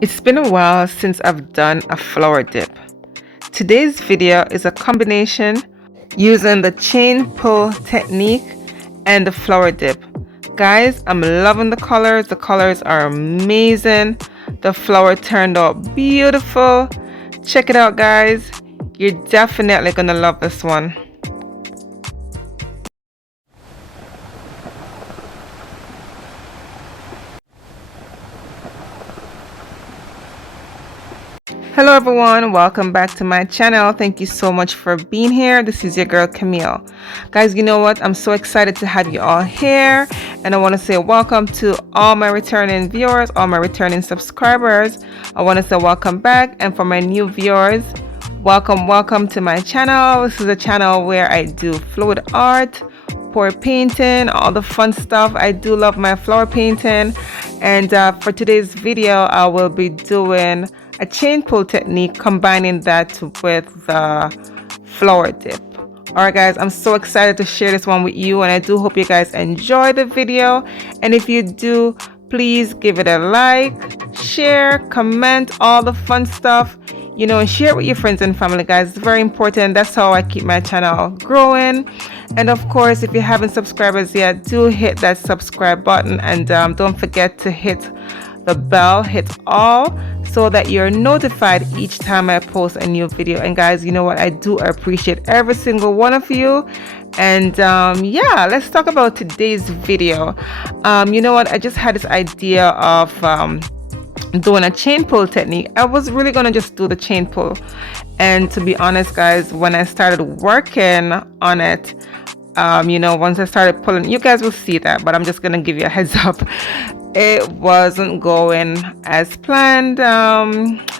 It's been a while since I've done a flower dip. Today's video is a combination using the chain pull technique and the flower dip. Guys, I'm loving the colors. The colors are amazing. The flower turned out beautiful. Check it out, guys. You're definitely gonna love this one. Hello everyone, welcome back to my channel. Thank you so much for being here. This is your girl Camille. Guys, you know what? I'm so excited to have you all here, and I want to say welcome to all my returning viewers, all my returning subscribers. I want to say welcome back, and for my new viewers, welcome to my channel. This is a channel where I do fluid art, pour painting, all the fun stuff. I do love my flower painting, and for today's video I will be doing a chain pull technique, combining that with the flower dip. Alright guys, I'm so excited to share this one with you, and I do hope you guys enjoy the video. And if you do, please give it a like, share, comment, all the fun stuff, you know, and share it with your friends and family, guys. It's very important. That's how I keep my channel growing. And of course, if you haven't subscribed as yet, do hit that subscribe button, and don't forget to hit the bell, hit all, so that you're notified each time I post a new video. And guys, you know what, I do appreciate every single one of you. And yeah, let's talk about today's video. You know what, I just had this idea of doing a chain pull technique. I was really gonna just do the chain pull, and to be honest guys, when I started working on it, you know, once I started pulling, you guys will see that, but I'm just gonna give you a heads up. It wasn't going as planned,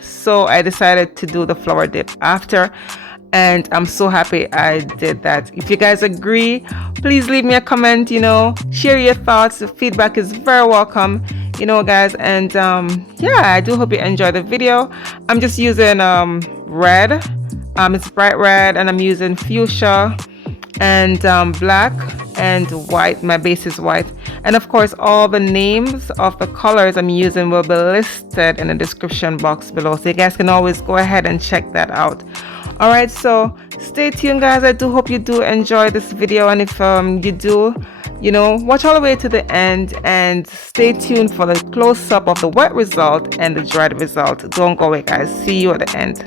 so I decided to do the flower dip after, and I'm so happy I did that. If you guys agree, please leave me a comment, you know, share your thoughts. The feedback is very welcome, you know guys. And yeah, I do hope you enjoy the video. I'm just using red, it's bright red, and I'm using fuchsia and black and white. My base is white, and of course all the names of the colors I'm using will be listed in the description box below, so you guys can always go ahead and check that out. All right, so stay tuned guys. I do hope you do enjoy this video, and if you do, you know, watch all the way to the end and stay tuned for the close-up of the wet result and the dried result. Don't go away guys, see you at the end.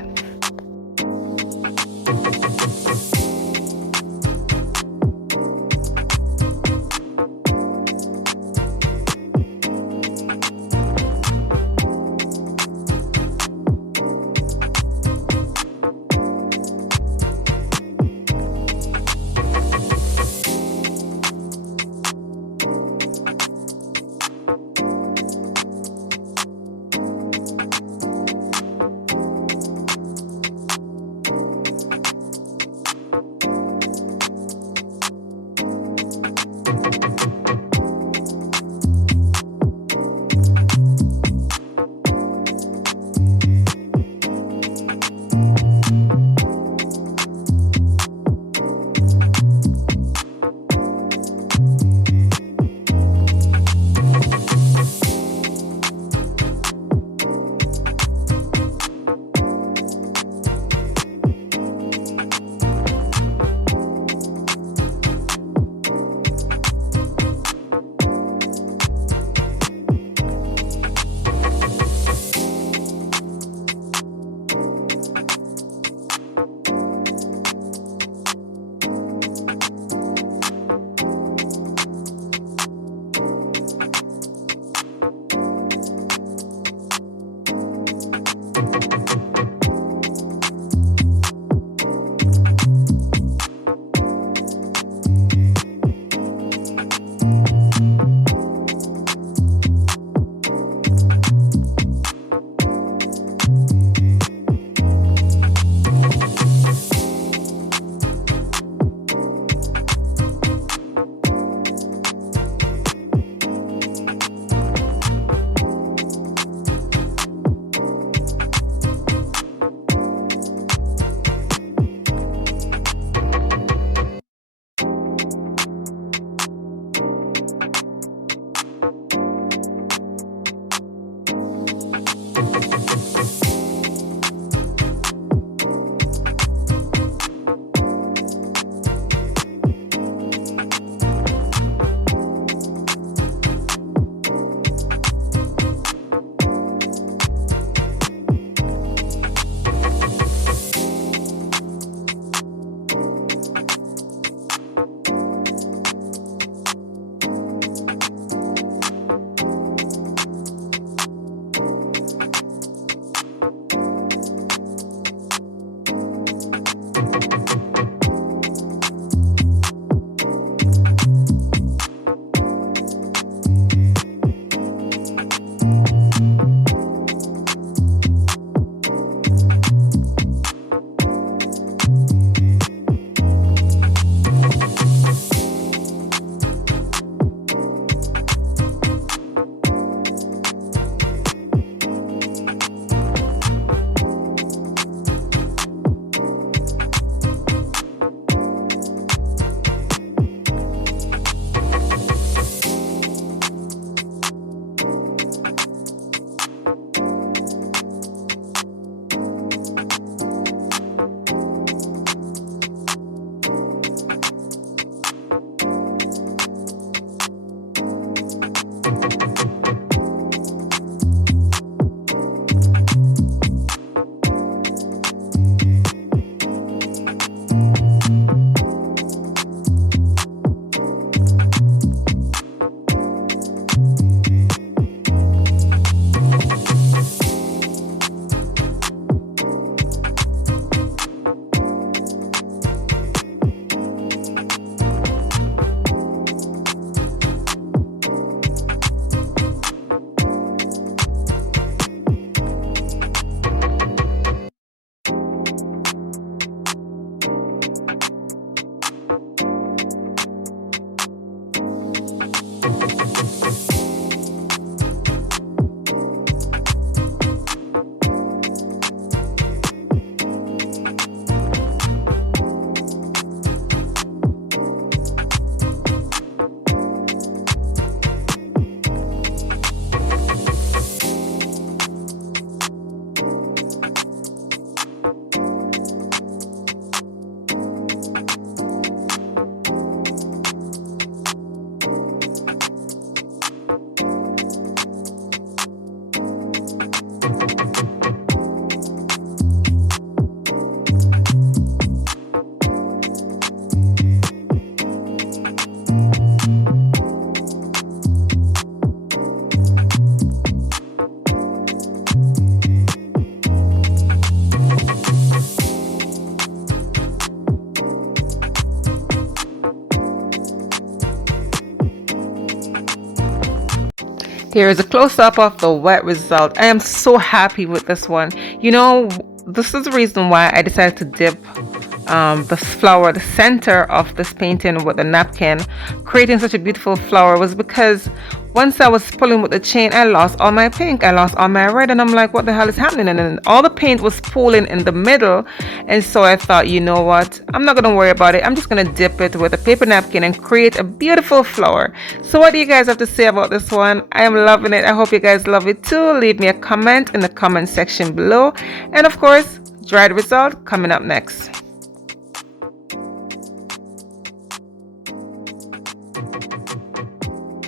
Here is a close-up of the wet result. I am so happy with this one. You know, this is the reason why I decided to dip the flower, the center of this painting with the napkin, creating such a beautiful flower, was because once I was pulling with the chain, I lost all my pink, I lost all my red, and I'm like, what the hell is happening? And then all the paint was pooling in the middle, and so I thought, you know what, I'm not gonna worry about it. I'm just gonna dip it with a paper napkin and create a beautiful flower. So what do you guys have to say about this one? I am loving it. I hope you guys love it too. Leave me a comment in the comment section below, and of course, dried result coming up next.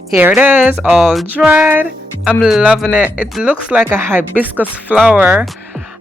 Here it is, all dried. I'm loving it. It looks like a hibiscus flower.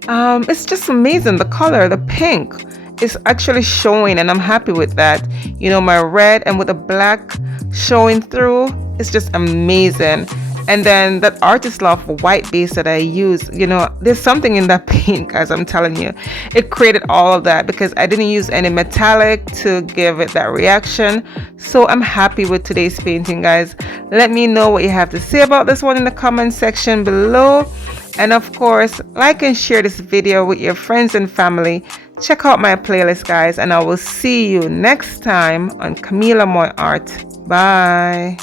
It's just amazing. The color, the pink, is actually showing, and I'm happy with that. You know, my red and with the black showing through, it's just amazing. And then that Artist Loft white base that I use, you know, there's something in that paint, guys, I'm telling you. It created all of that because I didn't use any metallic to give it that reaction. So I'm happy with today's painting, guys. Let me know what you have to say about this one in the comment section below. And of course, like and share this video with your friends and family. Check out my playlist, guys, and I will see you next time on Camila Moy Art. Bye.